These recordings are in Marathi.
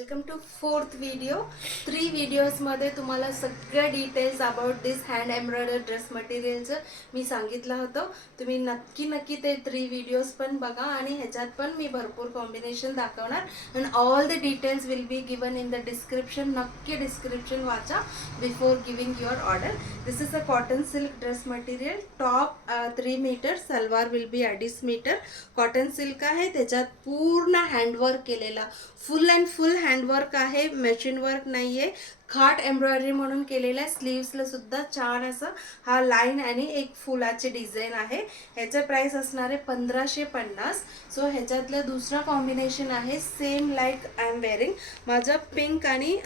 Welcome to fourth video. 3 व्हिडिओजमध्ये तुम्हाला सगळ्या details about this hand embroidery dress मटेरियलचं मी सांगितलं होतं. तुम्ही नक्की ते 3 व्हिडिओज पण बघा आणि ह्याच्यात पण मी भरपूर कॉम्बिनेशन दाखवणार आणि all the details will be given in the description. नक्की डिस्क्रिप्शन वाचा before giving your order. This is a cotton silk dress material. Top 3 metre, salwar will be 2.5 metre. Cotton silk आहे, त्याच्यात पूर्ण हँडवर्क केलेला, फुल अँड फुल हँडवर्क आहे, मशीन वर्क नाहीये. खाट एम्ब्रॉयडरी म्हणून केलेल्या स्लीव्सला सुद्धा छान असं हा लाईन आणि एक फुलाची डिझाईन आहे. ह्याचं प्राइस असणार आहे 1550. सो ह्याच्यातलं दुसरं कॉम्बिनेशन आहे same like I am wearing. माझं पिंक आणि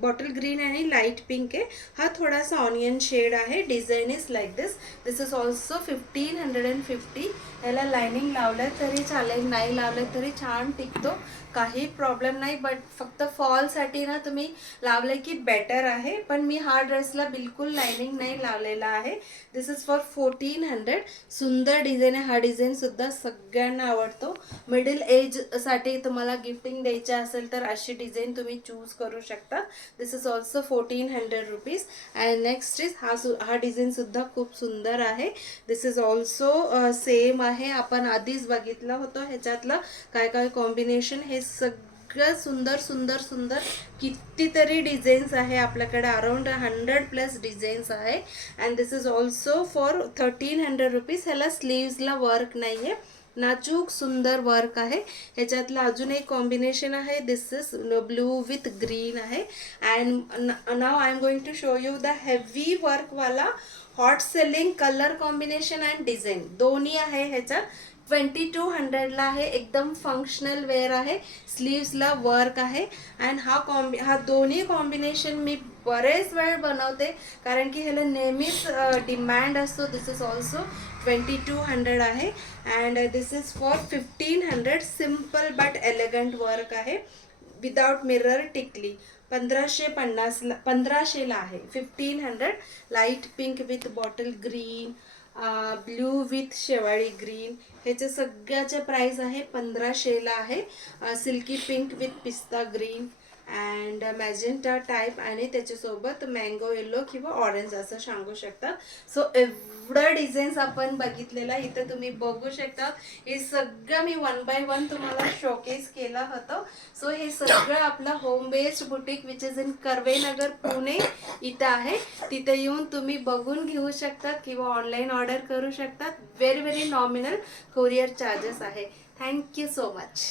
बॉटल ग्रीन आणि लाईट पिंक आहे. हा थोडासा ऑनियन शेड आहे. Design is like this. This is also 1550. ह्याला लाइनिंग लावलं तरी चालेल, नाही लावलं तरी छान टिकतो, काही प्रॉब्लेम नाही. बट फक्त फॉलसाठी ना तुम्ही लावले की बेटर आहे. पण मी हा ड्रेसला बिलकुल लाइनिंग नाही लावलेला आहे. This is for 1400. सुंदर डिझाईन आहे. हा डिझाईन सुद्धा सगळ्यांना आवडतो. मिडल एजसाठी तुम्हाला गिफ्टिंग द्यायची असेल तर अशी डिझाईन तुम्ही चूज करू शकता. This is also 1400 rupees. And next is हा डिझाईन सुद्धा खूप सुंदर आहे. दिस इज ऑल्सो सेम आहे. आपण आधीच बघितलं होतं ह्याच्यातलं काय काय कॉम्बिनेशन. हे सगळं सुंदर सुंदर सुंदर कितीतरी डिझाईन्स आहे आपल्याकडे. अराउंड 100+ डिझाईन्स आहे. And this is also for 1300 rupees. ह्याला स्लीव्सला वर्क नाही आहे, नाजूक सुंदर वर्क आहे. ह्याच्यातलं अजून एक कॉम्बिनेशन आहे. This is blue with green आहे. And now I am going to show you the heavy वर्कवाला hot selling colour combination and design दोन्ही आहे. ह्याच्यात 2200ला आहे. एकदम फंक्शनल वेअर आहे. स्लीव्सला वर्क आहे. अँड हा दोन्ही कॉम्बिनेशन मी बरेच वेळ बनवते कारण की ह्याला नेहमीच डिमांड असतो. दिस इज ऑल्सो 2200 आहे. And this is for 1500. Simple but elegant work आहे विदाउट मिरर टिकली. 1500ला आहे. 1500. Light pink with bottle green, blue with शेवाळी ग्रीन. ह्याचे सगळ्याचे प्राइस आहे 1500ला आहे. सिल्की पिंक विथ पिस्ता ग्रीन अँड मॅजेंटा टाईप आणि त्याच्यासोबत मँगो येलो किंवा ऑरेंज असं सांगू शकता. सो एवढं डिझाईन्स आपण बघितलेला इथं तुम्ही बघू शकता. हे सगळं मी 1 बाय 1 तुम्हाला शोकेस केलं होतं. सो हे सगळं आपलं home based boutique which is in Karvenagar Pune इथं आहे. तिथे येऊन तुम्ही बघून घेऊ शकता किंवा ऑनलाईन ऑर्डर करू शकतात. Very very nominal courier charges आहे. Thank you so much.